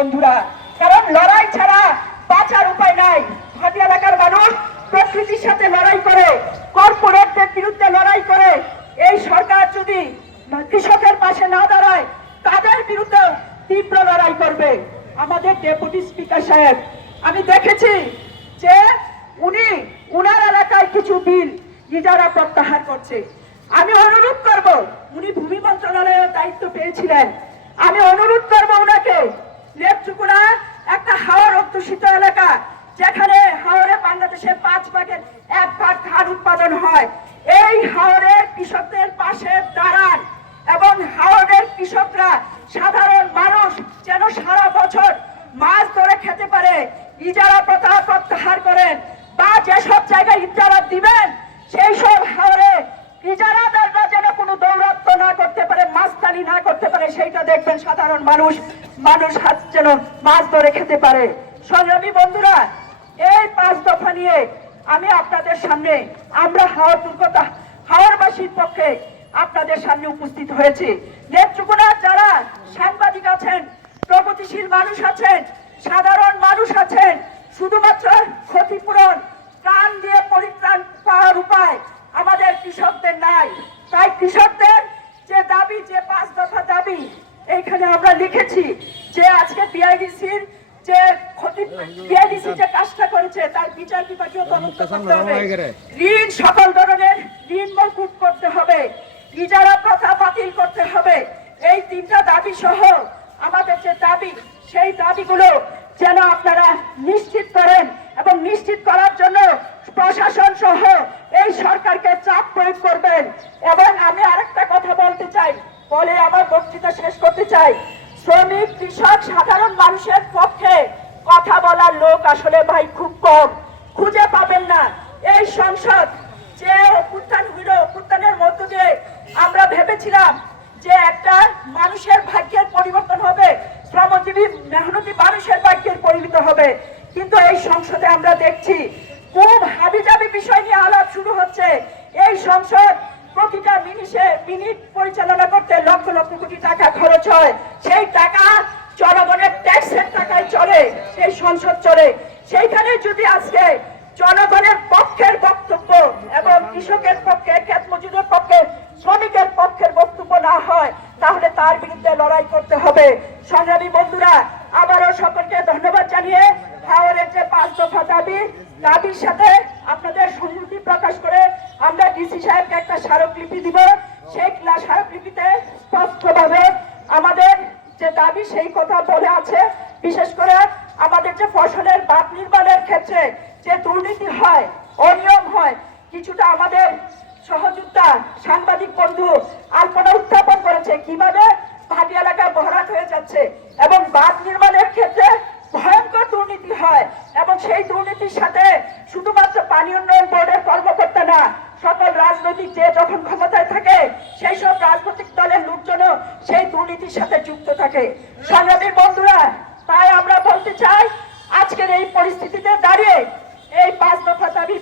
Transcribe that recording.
বন্ধুরা, কারণ লড়াই ছাড়া বাঁচার উপায় নাই। ভাটি এলাকার মানুষ প্রকৃতির সাথে লড়াই করে, কর্পোরেটদের বিরুদ্ধে লড়াই করে। এই সরকার যদি কৃষকের পাশে না দাঁড়ায়, তাদের বিরুদ্ধে তীব্র লড়াই করবে। আমাদের ডেপুটি স্পিকার সাহেব, আমি দেখেছি যে উনার এলাকায় কিছু বিল ইজারা প্রত্যাহার করছে। আমি অনুরোধ করব, উনি ভূমি মন্ত্রণালয়ের দায়িত্ব পেয়েছিলেন, আমি অনুরোধ করব উনাকে, নেত্রকোনা একটা হাওর অধ্যুষিত এলাকা, যেখানে হাওরে বাংলাদেশের 5 ভাগের 1 ভাগ ধান উৎপাদন হয়। এই হাওরের কৃষকদের পাশে দাঁড়ান এবং হাওরের কৃষকরা, সাধারণ মানুষ যেন সারা বছর মাছ ধরে খেতে পারে, ইজারা প্রত্যাহার করেন, বা যেসব জায়গায় ইজারা দিবেন সেই সব হাওরে ইজারাদাররা যেন কোনো দৌরাত্ম না করতে পারে, মাছতানি না করতে পারে, সেইটা দেখবেন। সাধারণ মানুষ যেন মাছ ধরে খেতে পারে। সংগ্রামী বন্ধুরা, এই 5 দফা নিয়ে আমি আপনাদের সামনে, আমরা হাওরবাসীর পক্ষে আপনাদের সামনে উপস্থিত হয়েছি। নেত্রকোনার যারা সাংবাদিক আছেন, প্রগতিশীল মানুষ আছেন, সাধারণ মানুষ আছেন, শুধুমাত্র ক্ষতিপূরণ প্রাণ দিয়ে পরিত্রাণ পাওয়ার উপায় আমাদের কৃষকদের নাই। তাই কৃষকদের যে দাবি, যে 5 দফা দাবি এইখানে আমরা লিখেছি, যে আজকে বিআইডিসির যে বিআইডিসি যে কাজটা করেছে তার বিচার বিভাগীয় তদন্ত করতে হবে, ঋণ সকল ধরনের ঋণ মওকুফ করতে হবে, ইজারা প্রথা বাতিল করতে হবে। এই 3টা দাবি সহ আমাদের যে দাবি, সেই দাবিগুলো যেন আপনারা নিশ্চিত করেন এবং নিশ্চিত করার জন্য প্রশাসন সহ এই সরকারকে চাপ প্রয়োগ করবেন। এবং আমি আরেকটা কথা বলতে চাই, বলে আমার বক্তৃতা শেষ করতে চাই। শ্রমিক, কৃষক, সাধারণ মানুষের পক্ষে কথা বলার লোক আসলে ভাই খুব কম, খুঁজে পাবেন না। এই সংসদ যে অভ্যুত্থান হইল, অভ্যুত্থানের মধ্য দিয়ে আমরা ভেবেছিলাম যে একটা মানুষের ভাগ্যের পরিবর্তন হবে, শ্রমজীবী মেহনতি মানুষের ভাগ্যের পরিবর্তন হবে। কিন্তু এই সংসদে আমরা দেখছি খুব হাবিজাবি বিষয় নিয়ে আলাপ শুরু হচ্ছে। এই সংসদ প্রতিটা মিনিট পরিচালনা করতে লক্ষ লক্ষ কোটি টাকা খরচ হয়। সেই টাকা জনগণের ট্যাক্সের টাকায় চলে, সেই সংসদ চলে। সেইখানে যদি আজকে জনগণের পক্ষের বক্তব্য এবং কৃষকের পক্ষে, ক্ষেত মজুরের পক্ষে, শ্রমিকের পক্ষের বক্তব্য না হয়, তাহলে তার বিরুদ্ধে লড়াই করতে হবে। সংগ্রামী বন্ধুরা, আবারও সকলকে ধন্যবাদ জানিয়ে হাওরের যে 5 দফা দাবির সাথে আপনাদের সংহতি প্রকাশ করে আমরা ডিসি সাহেবকে একটা স্মারকলিপি দিব। সেই স্মারকলিপিতে স্পষ্টভাবে আমাদের যে দাবি সেই কথা বলে আছে। বিশেষ করে আমাদের যে ফসলের বাঁধ নির্মাণের ক্ষেত্রে যে দুর্নীতি হয়, অনিয়ম হয়, কিছুটা আমাদের সহযোদ্ধা সাংবাদিক বন্ধু আলপনা উত্থাপন করেছে, কিভাবে ভাটি এলাকা ভরাট হয়ে যাচ্ছে এবং বাঁধ নির্মাণের ক্ষেত্রে ভয়ঙ্কর দুর্নীতি হয়। এবং সেই দুর্নীতির সাথে শুধুমাত্র পানি উন্নয়ন বোর্ডের কর্মকর্তা না, সকল রাজনৈতিক যে যখন ক্ষমতায় থাকে সেই সব রাজনৈতিক দলের লোকজনও সেই দুর্নীতির সাথে যুক্ত থাকে। সংগ্রামী বন্ধুরা, তাই আমরা বলতে চাই, আজকের এই পরিস্থিতিতে দাঁড়িয়ে এই 5 দফা দাবি